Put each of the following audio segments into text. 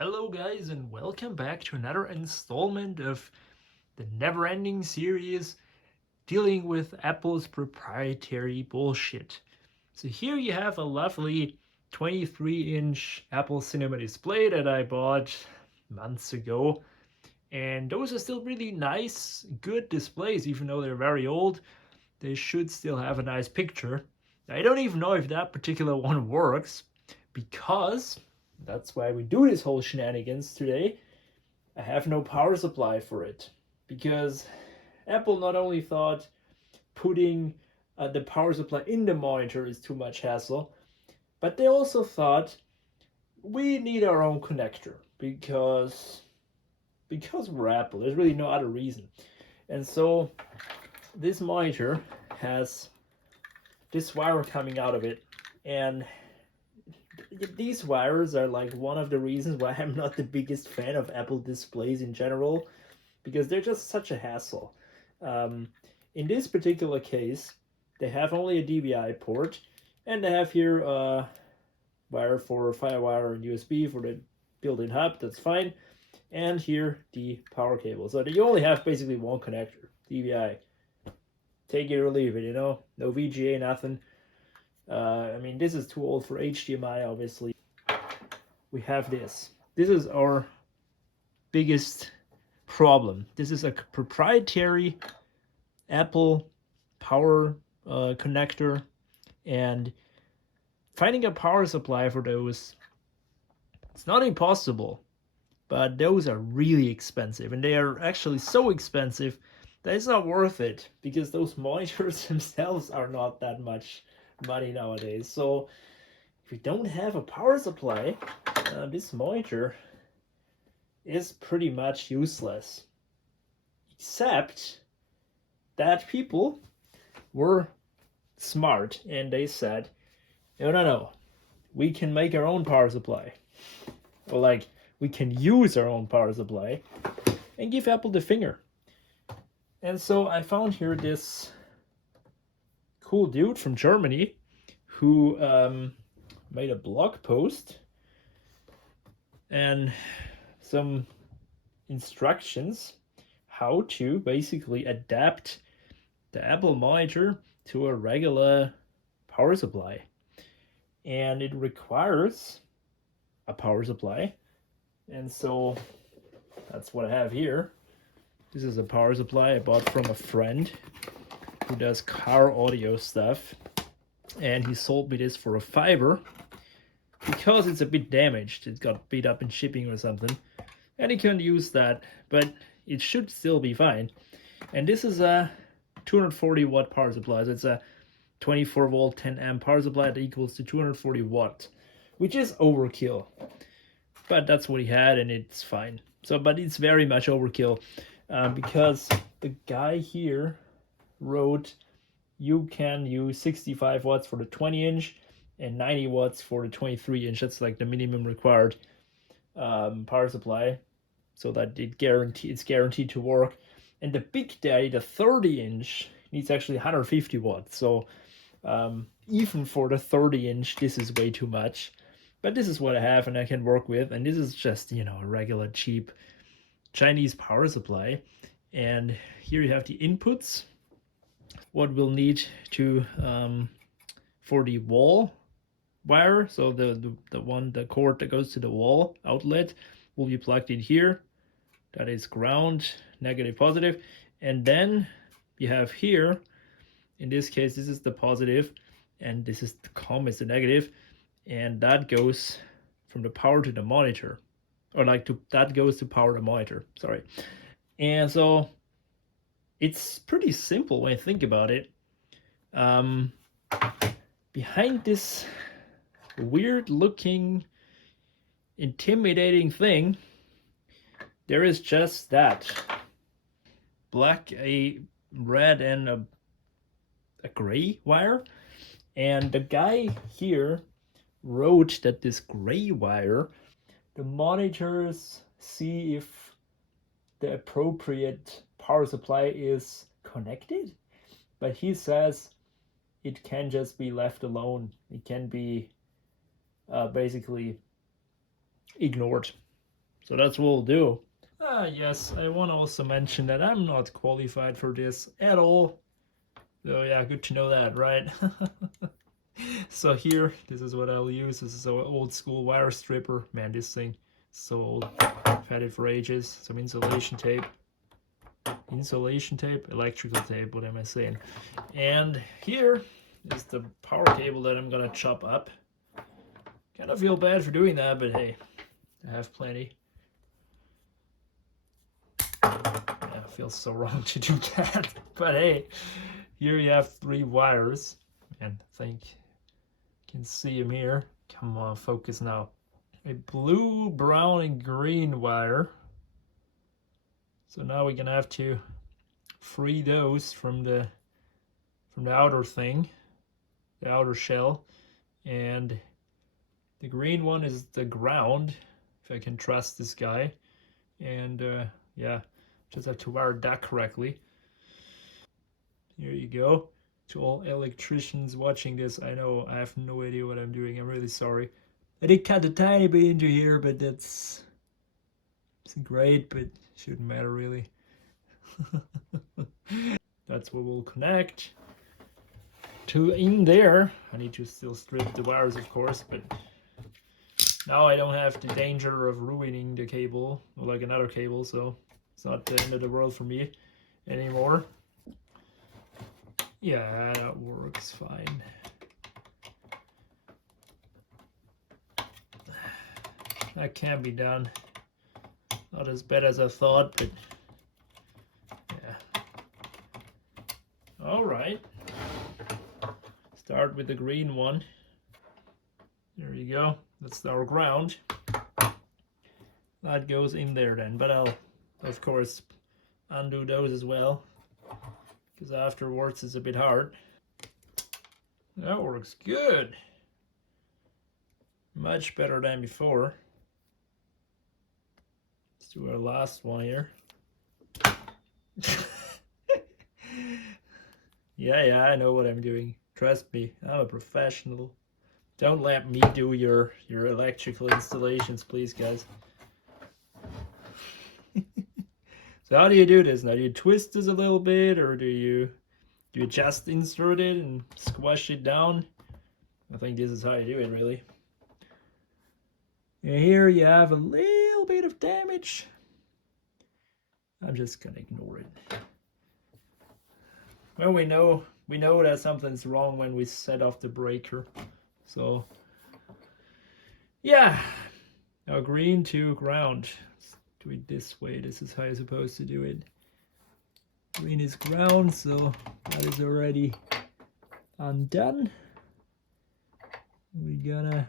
Hello guys and welcome back to another installment of the never-ending series dealing with Apple's proprietary bullshit. So here you have a lovely 23-inch Apple Cinema display that I bought months ago, and those are still really nice, good displays even though they're very old. They should still have a nice picture. I don't even know if that particular one works because that's why we do this whole shenanigans today. I have no power supply for it because Apple not only thought putting the power supply in the monitor is too much hassle, but they also thought we need our own connector because we're Apple. There's really no other reason. And so this monitor has this wire coming out of it, and these wires are like one of the reasons why I'm not the biggest fan of Apple displays in general, because they're just such a hassle. In this particular case, they have only a DVI port, and they have here a wire for FireWire and USB for the built-in hub. That's fine, and here the power cable. So you only have basically one connector, DVI. Take it or leave it, no VGA, nothing. I mean, this is too old for HDMI, obviously. We have this. This is our biggest problem. This is a proprietary Apple power connector, and finding a power supply for those, it's not impossible, but those are really expensive, and they are actually so expensive that it's not worth it because those monitors themselves are not that much money nowadays. So if we don't have a power supply, this monitor is pretty much useless, except that people were smart and they said, no, we can make our own power supply, or like we can use our own power supply and give Apple the finger. And so I found here this cool dude from Germany who made a blog post and some instructions how to basically adapt the Apple monitor to a regular power supply. And it requires a power supply. And so that's what I have here. This is a power supply I bought from a friend who does car audio stuff, and he sold me this for a $5 because it's a bit damaged. It got beat up in shipping or something, and he can't use that, but it should still be fine. And this is a 240 watt power supply, so it's a 24 volt 10 amp power supply that equals to 240 watt, which is overkill, but that's what he had and it's fine. So, but it's very much overkill because the guy here wrote you can use 65 watts for the 20-inch and 90 watts for the 23-inch. That's like the minimum required power supply, so that it's guaranteed to work. And the Big Daddy, the 30-inch, needs actually 150 watts. So even for the 30-inch, this is way too much. But this is what I have and I can work with. And this is just, a regular cheap Chinese power supply. And here you have the inputs, what we'll need to for the wall wire. So the cord that goes to the wall outlet will be plugged in here. That is ground, negative, positive. And then you have here, in this case, this is the positive, and this is the is the negative, and that goes from the power to the monitor, or that goes to power the monitor. Sorry. And so it's pretty simple when you think about it. Behind this weird-looking, intimidating thing, there is just that black, a red, and a gray wire. And the guy here wrote that this gray wire, the monitors see if the appropriate power supply is connected, but he says it can just be left alone. It can be basically ignored. So that's what we'll do. Yes, I want to also mention that I'm not qualified for this at all. So yeah, good to know that, right? So here, this is what I'll use. This is an old school wire stripper. Man, this thing is so old. I've had it for ages. Some insulation tape. Electrical tape, what am I saying? And here is the power cable that I'm gonna chop up. Kind of feel bad for doing that, but hey, I have plenty. Yeah, it feels so wrong to do that. But hey, here you have 3 wires. And I think you can see them here. Come on, focus now. A blue, brown, and green wire. So now we're gonna have to free those from the outer thing, the outer shell. And the green one is the ground, if I can trust this guy. And yeah, just have to wire that correctly. Here you go. To all electricians watching this, I know I have no idea what I'm doing. I'm really sorry. I did cut a tiny bit into here, but that's isn't great, but shouldn't matter really. That's what we'll connect to in there. I need to still strip the wires, of course, but now I don't have the danger of ruining the cable like another cable, so it's not the end of the world for me anymore. Yeah, that works fine. That can be done. Not as bad as I thought, but yeah. All right. Start with the green one. There you go. That's our ground. That goes in there then, but I'll, of course, undo those as well, because afterwards it's a bit hard. That works good. Much better than before. Let's do our last one here. Yeah, I know what I'm doing. Trust me, I'm a professional. Don't let me do your electrical installations, please, guys. So how do you do this now? Do you twist this a little bit, or do you just insert it and squash it down? I think this is how you do it, really. And here you have a little bit of damage. I'm just gonna ignore it. Well, we know that something's wrong when we set off the breaker. So yeah, now green to ground. Let's do it this way. This is how you're supposed to do it. Green is ground, so that is already undone. We're gonna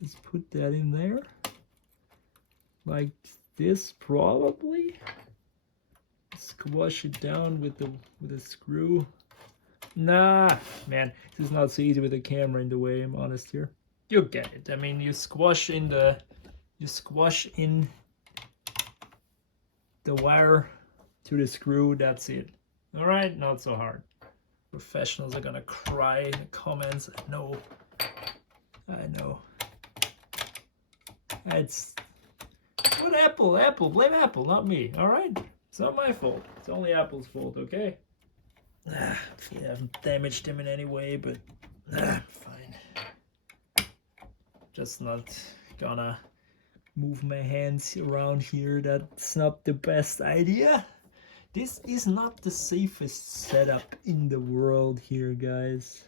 just put that in there like this, probably. Squash it down with a screw. Nah, man, this is not so easy with the camera in the way. I'm honest here. You get it. I mean, you squash in the wire to the screw. That's it. All right, not so hard. Professionals are gonna cry in the comments. I know. It's what Apple, blame Apple, not me. All right, it's not my fault. It's only Apple's fault. Okay. Hopefully I haven't damaged him in any way, but fine. Just not gonna move my hands around here. That's not the best idea. This is not the safest setup in the world here, guys.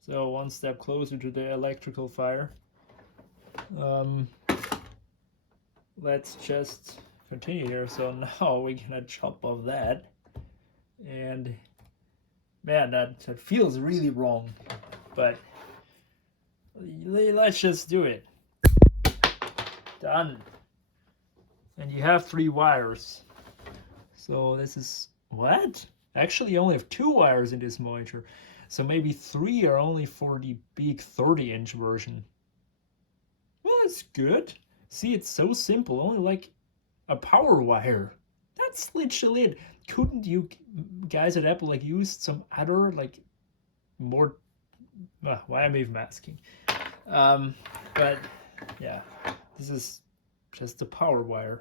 So one step closer to the electrical fire. Let's just continue here. So now we're gonna chop off that, and man, that feels really wrong, but let's just do it. Done. And you have 3 wires. So this is what? Actually, you only have 2 wires in this monitor. So maybe 3 are only for the big 30-inch version. Well, that's good. See, it's so simple. Only like a power wire. That's literally it. Couldn't you guys at Apple like use some other like more? Why am I even asking? But yeah, this is just the power wire.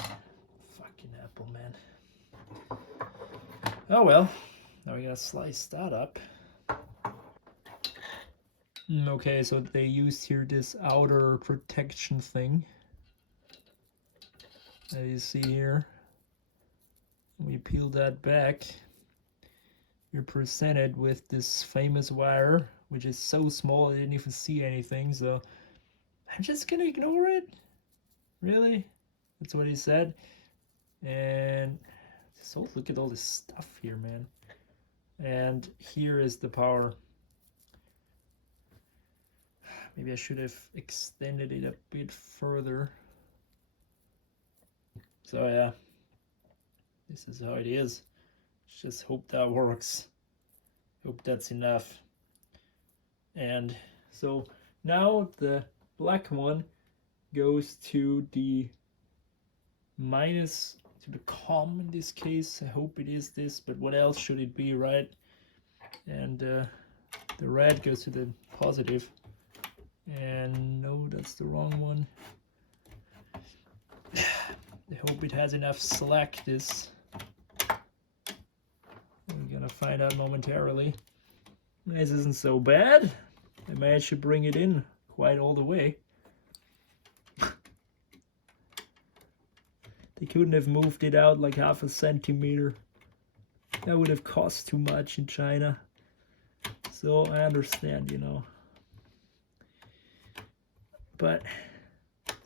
Fucking Apple, man. Oh well, now we gotta slice that up. Okay, so they used here this outer protection thing that you see here. We peel that back. You're presented with this famous wire, which is so small I didn't even see anything, so I'm just gonna ignore it. Really? That's what he said. And so look at all this stuff here, man. And here is the power. Maybe I should have extended it a bit further. So yeah, this is how it is. Just hope that works. Hope that's enough. And so now the black one goes to the minus, to the COM in this case. I hope it is this, but what else should it be, right? And the red goes to the positive. And no, that's the wrong one. I hope it has enough slack, this. We're gonna find out momentarily. This isn't so bad. I managed to bring it in quite all the way. They couldn't have moved it out like half a centimeter. That would have cost too much in China. So I understand, you know. But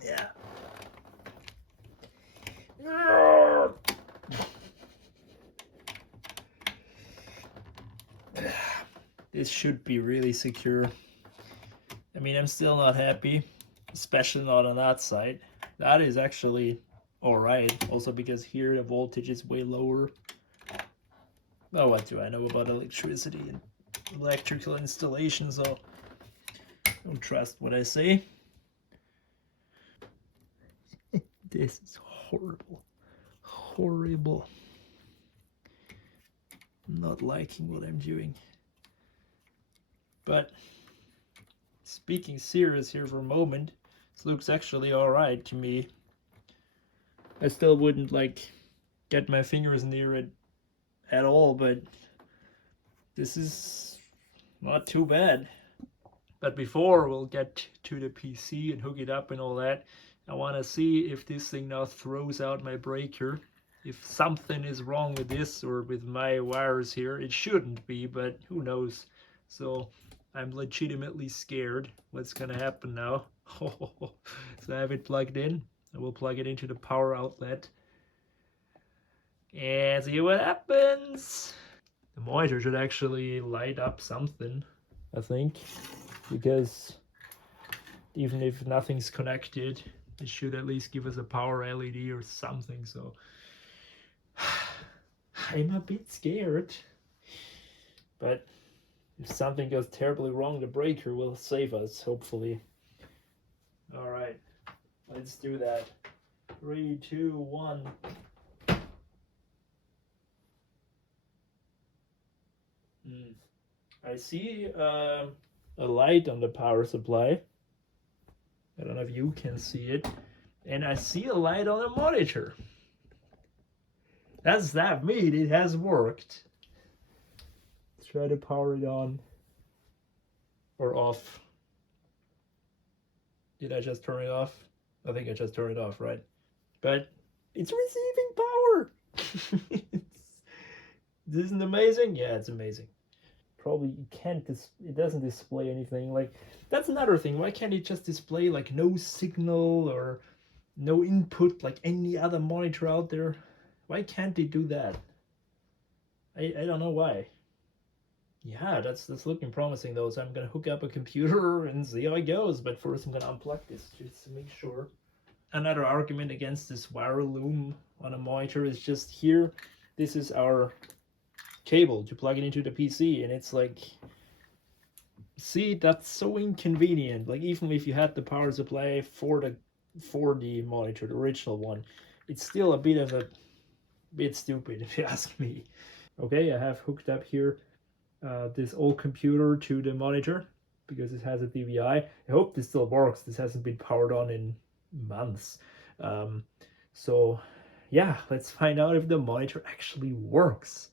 yeah. This should be really secure. I mean, I'm still not happy, especially not on that side. That is actually alright, also because here the voltage is way lower. Oh, what do I know about electricity and electrical installation, so don't trust what I say. This is horrible. Horrible. Not liking what I'm doing. But speaking serious here for a moment, this looks actually alright to me. I still wouldn't like get my fingers near it at all, but this is not too bad. But before we'll get to the PC and hook it up and all that, I want to see if this thing now throws out my breaker. If something is wrong with this or with my wires here. It shouldn't be, but who knows. So I'm legitimately scared what's gonna happen now. So I have it plugged in. I will plug it into the power outlet and see what happens. The monitor should actually light up something, I think, because even if nothing's connected, it should at least give us a power LED or something. So I'm a bit scared, but if something goes terribly wrong, the breaker will save us, hopefully. All right, let's do that. 3, 2, 1. I see a light on the power supply. I don't know if you can see it. And I see a light on the monitor. Does that mean it has worked? Let's try to power it on or off. Did I just turn it off? I think I just turned it off, right? But it's receiving power. This isn't amazing? Yeah, it's amazing. Probably you can't, it doesn't display anything. Like, that's another thing. Why can't it just display like no signal or no input like any other monitor out there? Why can't they do that? I don't know why. Yeah, that's looking promising though. So I'm gonna hook up a computer and see how it goes. But first I'm gonna unplug this just to make sure. Another argument against this wire loom on a monitor is just here. This is our cable to plug it into the PC, and it's like, see, that's so inconvenient. Like, even if you had the power supply for the monitor, the original one, it's still a bit stupid if you ask me. Okay, I have hooked up here this old computer to the monitor. because it has a DVI. I hope this still works. This hasn't been powered on in months. Um, so yeah, let's find out if the monitor actually works.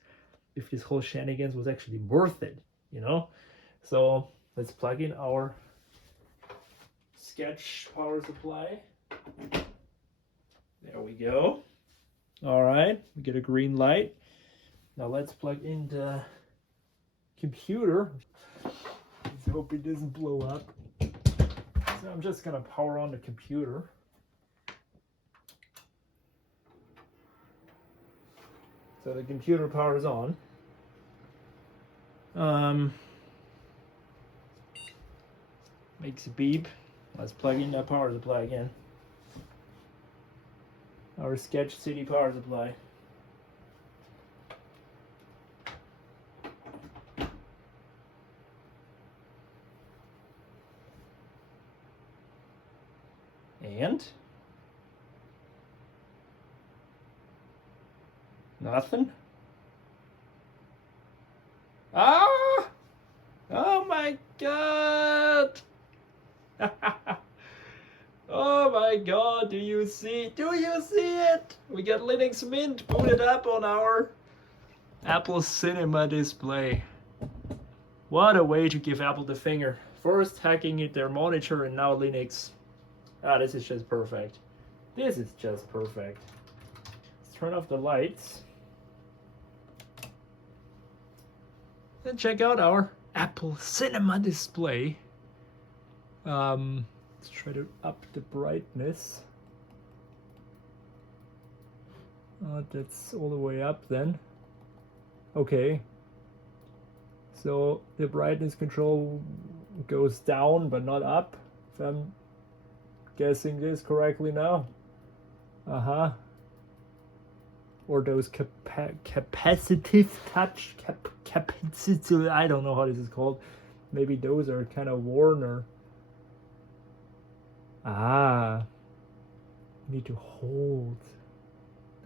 If this whole shenanigans was actually worth it, you know? So let's plug in our sketch power supply. There we go. All right, we get a green light. Now let's plug in the computer. Let's hope it doesn't blow up. So I'm just gonna power on the computer. So the computer power is on. Makes a beep. Let's plug in that power supply again. Our Sketch City power supply. And nothing. Ah! Oh my god! Oh my god, do you see it? We got Linux Mint booted up on our Apple Cinema display. What a way to give Apple the finger. First hacking it their monitor and now Linux. Ah, this is just perfect. This is just perfect. Let's turn off the lights. And check out our Apple Cinema display. Let's try to up the brightness. That's all the way up then. Okay. So the brightness control goes down but not up, if I'm guessing this correctly now. Or those capacitive touch, capacitive, I don't know how this is called. Maybe those are kind of worn or... need to hold.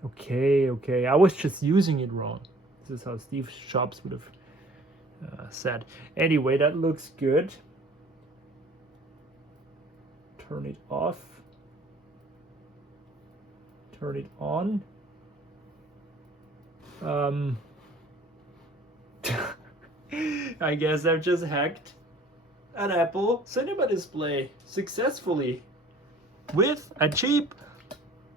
Okay. I was just using it wrong. This is how Steve Jobs would have said. Anyway, that looks good. Turn it off. Turn it on. I guess I've just hacked an Apple Cinema display successfully with a cheap,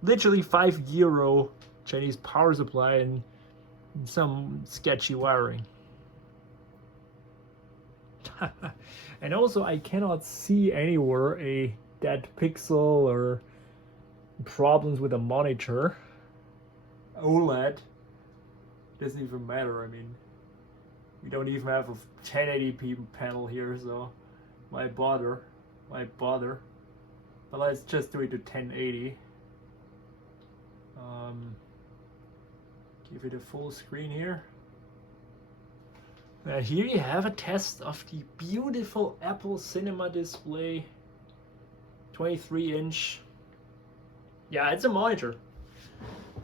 literally €5 Chinese power supply and some sketchy wiring. And also I cannot see anywhere a dead pixel or problems with a monitor. OLED doesn't even matter. I mean, we don't even have a 1080p panel here, so why bother? But let's just do it to 1080. Give it a full screen here. Here you have a test of the beautiful Apple Cinema display. 23-inch. Yeah, it's a monitor.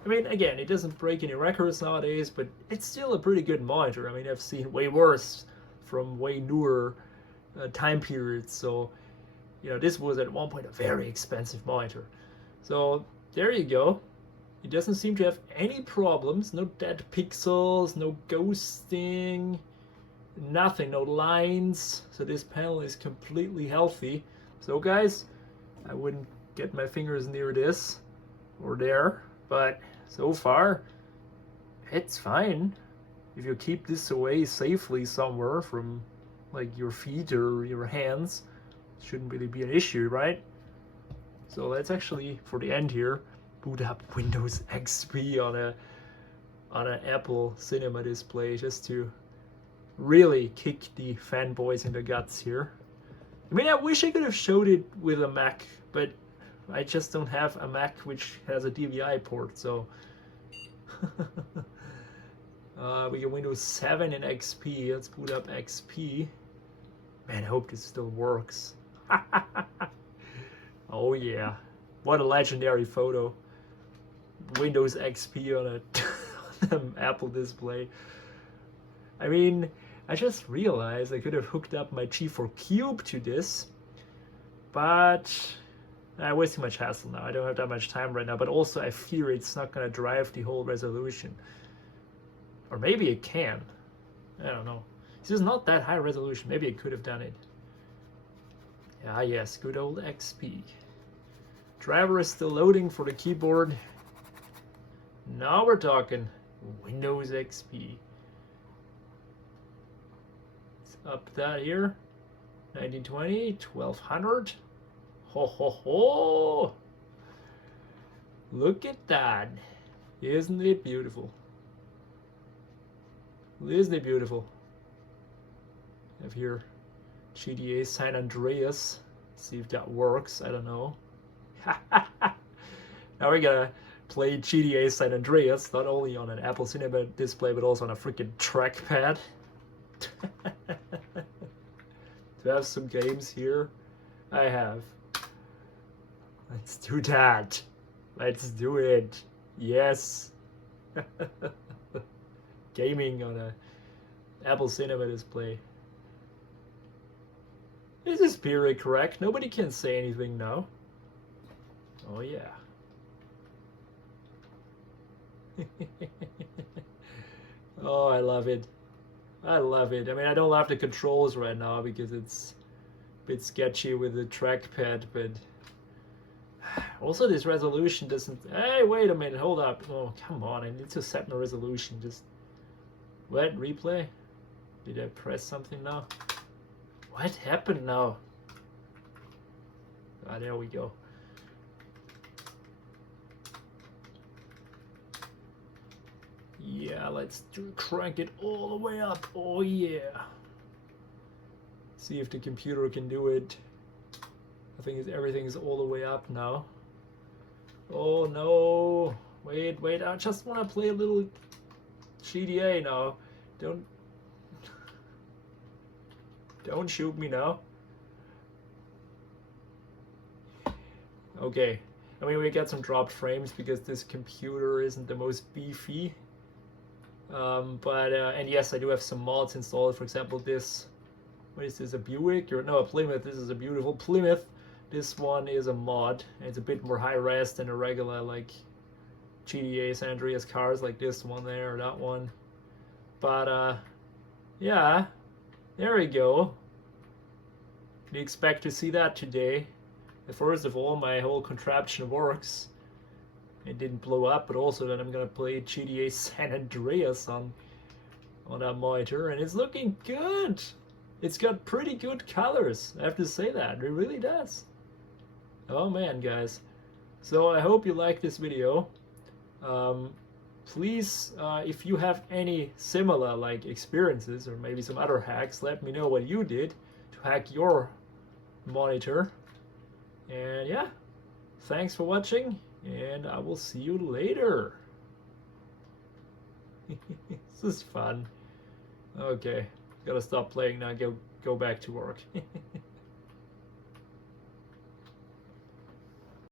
I mean, again, it doesn't break any records nowadays, but it's still a pretty good monitor. I mean, I've seen way worse from way newer time periods. So, you know, this was at one point a very expensive monitor. So there you go. It doesn't seem to have any problems. No dead pixels, no ghosting, nothing, no lines. So this panel is completely healthy. So guys, I wouldn't get my fingers near this or there, but so far it's fine. If you keep this away safely somewhere from like your feet or your hands, it shouldn't really be an issue, right? So let's actually, for the end here, boot up Windows XP on an Apple Cinema display just to really kick the fanboys in the guts here. I mean, I wish I could have showed it with a Mac, but I just don't have a Mac which has a DVI port, so we get Windows 7 and XP. Let's boot up XP. Man, I hope this still works. Oh yeah, what a legendary photo. Windows XP on an Apple display. I mean, I just realized I could have hooked up my G4 Cube to this, but I waste too much hassle now. I don't have that much time right now, but also I fear it's not going to drive the whole resolution. Or maybe it can. I don't know. This is not that high resolution. Maybe it could have done it. Ah, yes, good old XP. Driver is still loading for the keyboard. Now we're talking Windows XP. It's up that here. 1920, 1200. Ho ho ho! Look at that. Isn't it beautiful? Isn't it beautiful? I have here GTA San Andreas. See if that works. I don't know. Now we're gonna play GTA San Andreas not only on an Apple Cinema display but also on a freaking trackpad. To have some games here, I have. Let's do that. Let's do it. Yes. Gaming on a Apple Cinema display. Is this period correct? Nobody can say anything now. Oh yeah. Oh, I love it. I love it. I mean, I don't love the controls right now because it's a bit sketchy with the trackpad, but also this resolution doesn't... Hey, wait a minute, hold up. Oh, come on, I need to set my resolution. Just... What? Replay? Did I press something now? What happened now? Ah, there we go. Yeah, let's crank it all the way up. Oh yeah. See if the computer can do it. I think everything's all the way up now. Oh no. Wait, I just want to play a little GTA now. Don't shoot me now. Okay. I mean, we get some dropped frames because this computer isn't the most beefy. And yes, I do have some mods installed. For example, this, what is this, a Buick? Or no, a Plymouth. This is a beautiful Plymouth. This one is a mod. And it's a bit more high res than a regular, like, GTA San Andreas cars, like this one there or that one. But, yeah, there we go. You expect to see that today. First of all, my whole contraption works. It didn't blow up, but also that I'm gonna play GTA San Andreas on that monitor, and it's looking good. It's got pretty good colors, I have to say that. It really does. Oh man, guys. So I hope you like this video. Please, if you have any similar like experiences or maybe some other hacks, let me know what you did to hack your monitor. And yeah, thanks for watching, and I will see you later. This is fun. Okay, gotta stop playing now, go back to work.